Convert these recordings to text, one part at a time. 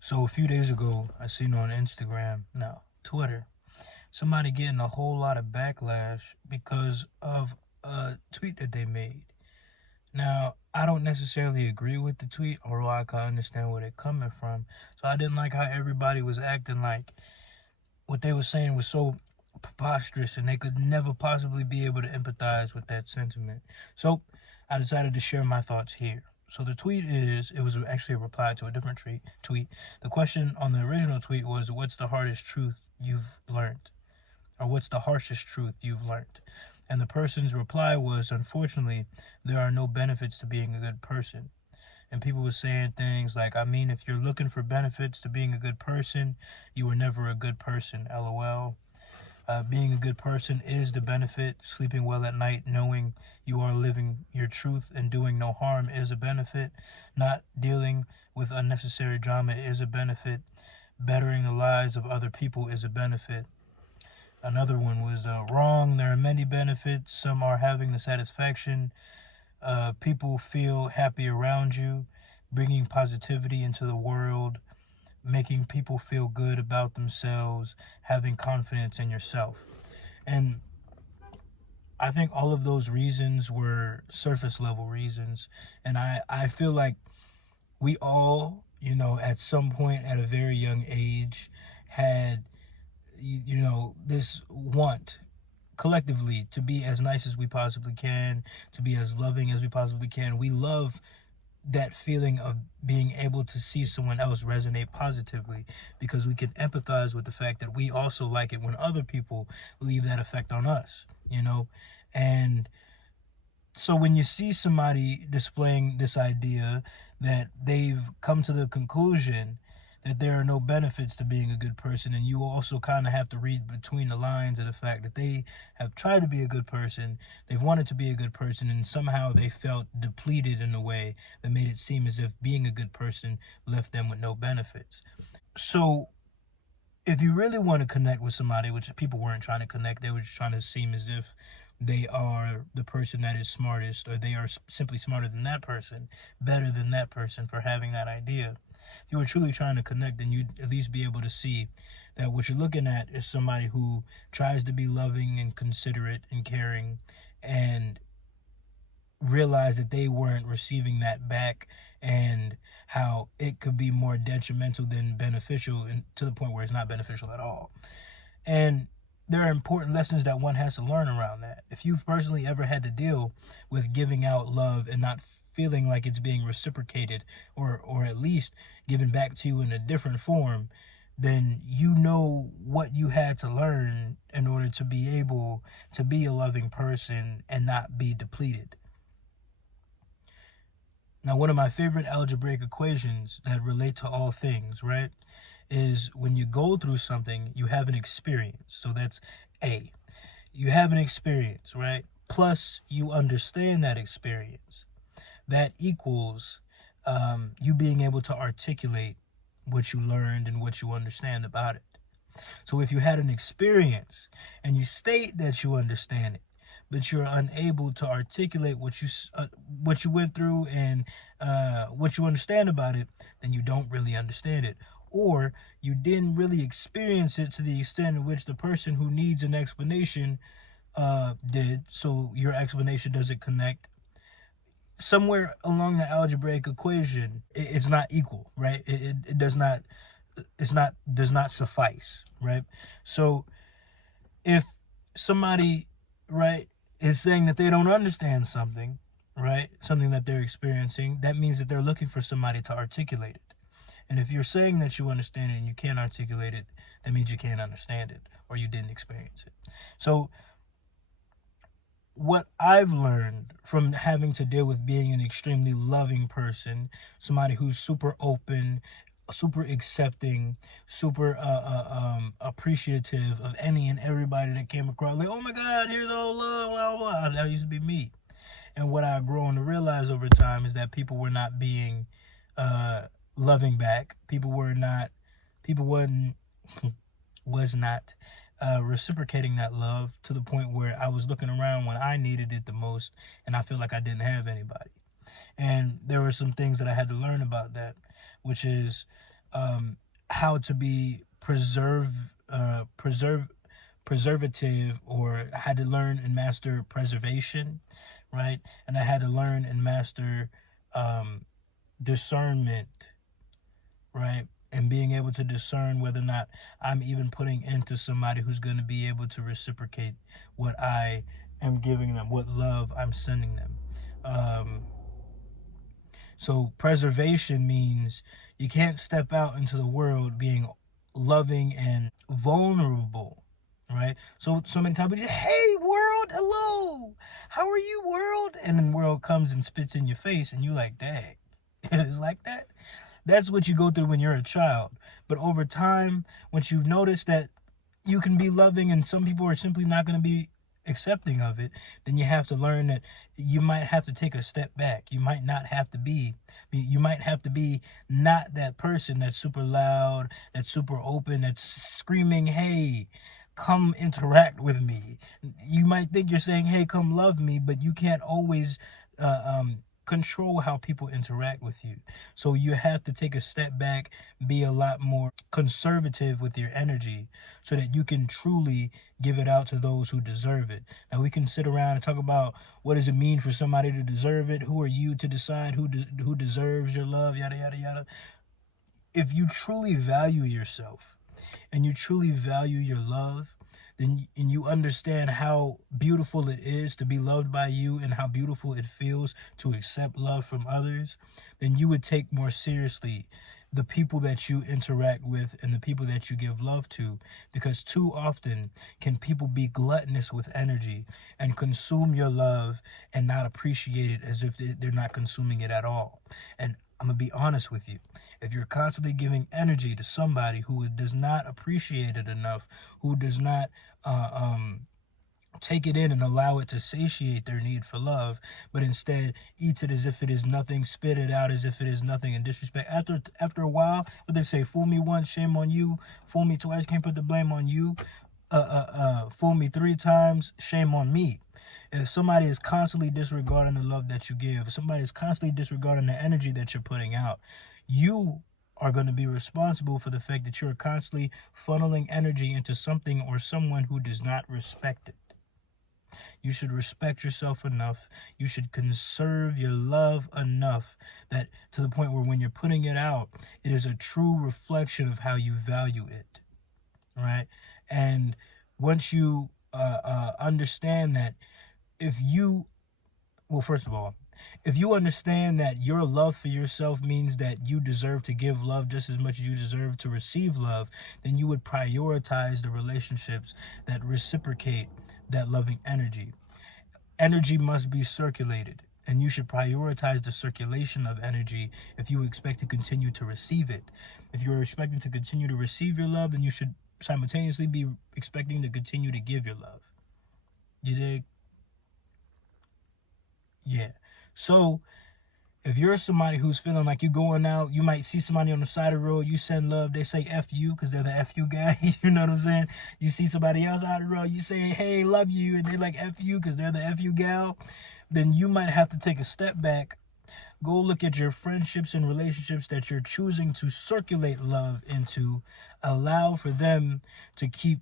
So a few days ago, I seen on Instagram, no, Twitter, somebody getting a whole lot of backlash because of a tweet that they made. Now, I don't necessarily agree with the tweet, although I can understand where they're coming from. So I didn't like how everybody was acting like what they were saying was so preposterous and they could never possibly be able to empathize with that sentiment. So I decided to share my thoughts here. So the tweet it was actually a reply to a different tweet. The question on the original tweet was, what's the hardest truth you've learned? Or what's the harshest truth you've learned? And the person's reply was, unfortunately, there are no benefits to being a good person. And people were saying things like, I mean, if you're looking for benefits to being a good person, you were never a good person, lol. Being a good person is the benefit. Sleeping well at night, knowing you are living your truth and doing no harm is a benefit. Not dealing with unnecessary drama is a benefit. Bettering the lives of other people is a benefit. Another one was wrong. There are many benefits. Some are having the satisfaction. People feel happy around you, bringing positivity into the world, making people feel good about themselves, having confidence in yourself. And I think all of those reasons were surface level reasons. And I feel like we all, at some point at a very young age had, this want collectively to be as nice as we possibly can, to be as loving as we possibly can. We love that feeling of being able to see someone else resonate positively because we can empathize with the fact that we also like it when other people leave that effect on us. And so when you see somebody displaying this idea that they've come to the conclusion that there are no benefits to being a good person, and you also kind of have to read between the lines of the fact that they have tried to be a good person, they've wanted to be a good person, and somehow they felt depleted in a way that made it seem as if being a good person left them with no benefits. So if you really want to connect with somebody, which people weren't trying to connect, they were just trying to seem as if they are the person that is smartest, or they are simply smarter than that person, better than that person for having that idea. If you were truly trying to connect, then you'd at least be able to see that what you're looking at is somebody who tries to be loving and considerate and caring, and realize that they weren't receiving that back, and how it could be more detrimental than beneficial, and to the point where it's not beneficial at all. And there are important lessons that one has to learn around that. If you've personally ever had to deal with giving out love and not feeling like it's being reciprocated, or at least given back to you in a different form, then you know what you had to learn in order to be able to be a loving person and not be depleted. Now, one of my favorite algebraic equations that relate to all things, right, is when you go through something, you have an experience. So that's A. You have an experience, right? Plus, you understand that experience. That equals you being able to articulate what you learned and what you understand about it. So if you had an experience and you state that you understand it, but you're unable to articulate what you went through and what you understand about it, then you don't really understand it, or you didn't really experience it to the extent in which the person who needs an explanation did. So your explanation doesn't connect. Somewhere along the algebraic equation, it's not equal, right? It does not. Does not suffice, right? So if somebody, right, is saying that they don't understand something, right, something that they're experiencing, that means that they're looking for somebody to articulate it. And if you're saying that you understand it and you can't articulate it, that means you can't understand it, or you didn't experience it. So what I've learned from having to deal with being an extremely loving person, somebody who's super open, super accepting, super appreciative of any and everybody that came across, like, oh my God, here's all love, blah, blah, blah. That used to be me. And what I've grown to realize over time is that people were not being loving back. People wasn't was not reciprocating that love, to the point where I was looking around when I needed it the most, and I feel like I didn't have anybody. And there were some things that I had to learn about that, which is how to be preservative, or I had to learn and master preservation, right? And I had to learn and master um, discernment, right? And being able to discern whether or not I'm even putting into somebody who's going to be able to reciprocate what I am giving them, what love I'm sending them. Um, so preservation means you can't step out into the world being loving and vulnerable, right? So many times we just, hey world, hello, how are you world? And then world comes and spits in your face, and you like, dang, it's like that. That's what you go through when you're a child. But over time, once you've noticed that you can be loving and some people are simply not going to be accepting of it, then you have to learn that you might have to take a step back. You might not have to be, you might have to be not that person that's super loud, that's super open, that's screaming, hey, come interact with me. You might think you're saying, hey, come love me, but you can't always control how people interact with you. So you have to take a step back, be a lot more conservative with your energy so that you can truly give it out to those who deserve it. Now we can sit around and talk about what does it mean for somebody to deserve it? Who are you to decide who deserves your love? Yada yada yada. If you truly value yourself and you truly value your love, then and you understand how beautiful it is to be loved by you and how beautiful it feels to accept love from others, then you would take more seriously the people that you interact with and the people that you give love to, because too often can people be gluttonous with energy and consume your love and not appreciate it as if they're not consuming it at all. And I'm gonna be honest with you. If you're constantly giving energy to somebody who does not appreciate it enough, who does not uh, um, take it in and allow it to satiate their need for love, but instead eats it as if it is nothing, spit it out as if it is nothing, and disrespect. After a while, what they say, fool me once, shame on you. Fool me twice, can't put the blame on you. Fool me 3 times, shame on me. If somebody is constantly disregarding the love that you give, if somebody is constantly disregarding the energy that you're putting out, you are going to be responsible for the fact that you're constantly funneling energy into something or someone who does not respect it. You should respect yourself enough. You should conserve your love enough that to the point where when you're putting it out, it is a true reflection of how you value it, right? And once you understand that, if you, well, first of all, if you understand that your love for yourself means that you deserve to give love just as much as you deserve to receive love, then you would prioritize the relationships that reciprocate that loving energy. Energy must be circulated, and you should prioritize the circulation of energy if you expect to continue to receive it. If you're expecting to continue to receive your love, then you should simultaneously be expecting to continue to give your love. You dig? Yeah. So if you're somebody who's feeling like you're going out, you might see somebody on the side of the road, you send love, they say F you because they're the F you guy. You know what I'm saying? You see somebody else out of the road, you say, hey, love you, and they like F you because they're the F you gal. Then you might have to take a step back, go look at your friendships and relationships that you're choosing to circulate love into, allow for them to keep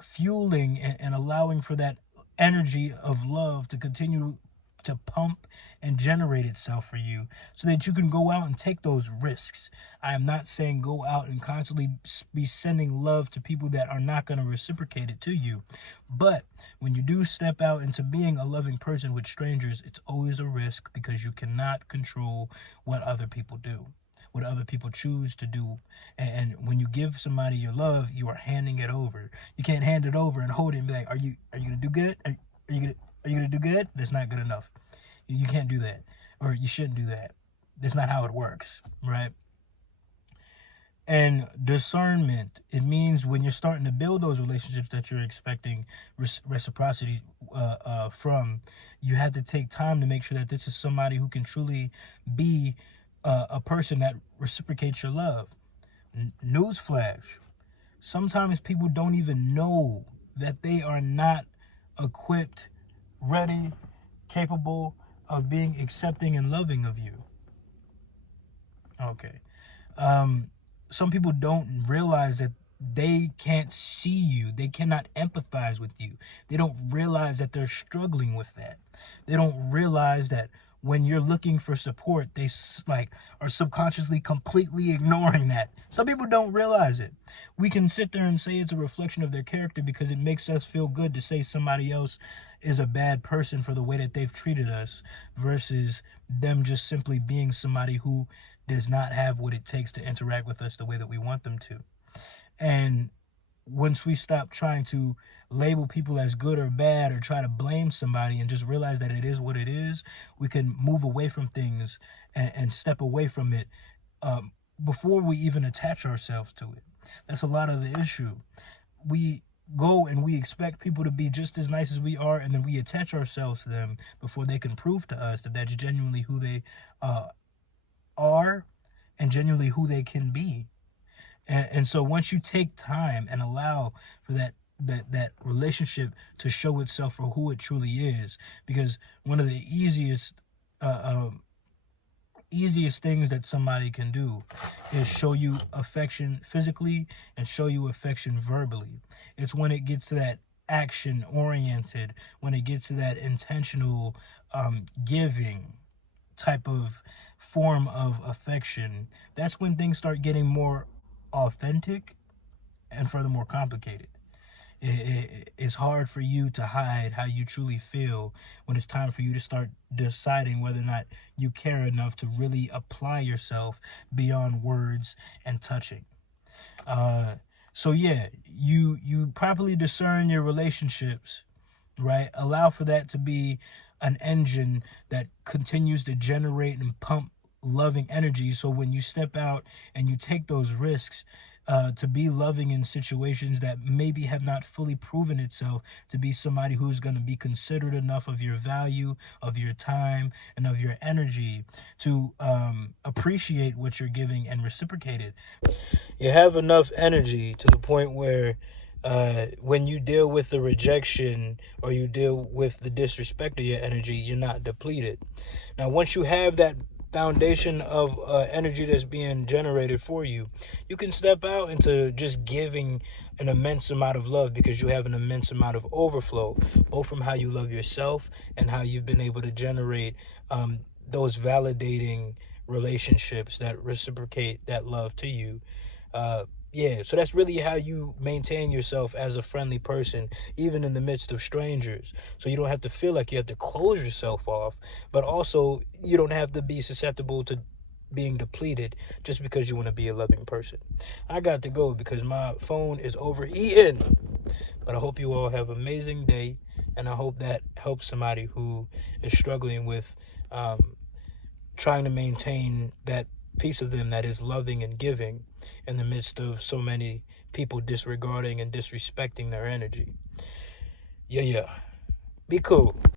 fueling and allowing for that energy of love to continue to pump and generate itself for you so that you can go out and take those risks. I am not saying go out and constantly be sending love to people that are not going to reciprocate it to you. But when you do step out into being a loving person with strangers, it's always a risk because you cannot control what other people do, what other people choose to do. And when you give somebody your love, you are handing it over. You can't hand it over and hold it and be like, are you gonna do good? Are you gonna do good? That's not good enough. You can't do that, or you shouldn't do that. That's not how it works, right? And discernment, it means when you're starting to build those relationships that you're expecting reciprocity from, you have to take time to make sure that this is somebody who can truly be a person that reciprocates your love. Newsflash, sometimes people don't even know that they are not equipped, ready, capable of being accepting and loving of you. Okay. Some people don't realize that they can't see you. They cannot empathize with you. They don't realize that they're struggling with that. They don't realize that when you're looking for support, they like are subconsciously completely ignoring that. Some people don't realize it. We can sit there and say it's a reflection of their character because it makes us feel good to say somebody else is a bad person for the way that they've treated us versus them just simply being somebody who does not have what it takes to interact with us the way that we want them to. And once we stop trying to label people as good or bad or try to blame somebody and just realize that it is what it is, we can move away from things and step away from it before we even attach ourselves to it. That's a lot of the issue. We go and we expect people to be just as nice as we are, and then we attach ourselves to them before they can prove to us that that's genuinely who they are and genuinely who they can be. And so once you take time and allow for that relationship to show itself for who it truly is, because one of the easiest things that somebody can do is show you affection physically and show you affection verbally. It's when it gets to that action oriented, when it gets to that intentional giving type of form of affection, that's when things start getting more authentic and furthermore complicated. It's hard for you to hide how you truly feel when it's time for you to start deciding whether or not you care enough to really apply yourself beyond words and touching. So yeah, you properly discern your relationships, right? Allow for that to be an engine that continues to generate and pump loving energy. So when you step out and you take those risks to be loving in situations that maybe have not fully proven itself to be somebody who's going to be considerate enough of your value, of your time, and of your energy to appreciate what you're giving and reciprocate it. You have enough energy to the point where when you deal with the rejection or you deal with the disrespect of your energy, you're not depleted. Now, once you have that foundation of energy that's being generated for you, you can step out into just giving an immense amount of love because you have an immense amount of overflow, both from how you love yourself and how you've been able to generate those validating relationships that reciprocate that love to you. Yeah, so that's really how you maintain yourself as a friendly person, even in the midst of strangers. So you don't have to feel like you have to close yourself off, but also you don't have to be susceptible to being depleted just because you want to be a loving person. I got to go because my phone is overheating. But I hope you all have an amazing day, and I hope that helps somebody who is struggling with trying to maintain that piece of them that is loving and giving in the midst of so many people disregarding and disrespecting their energy. Yeah. Be cool.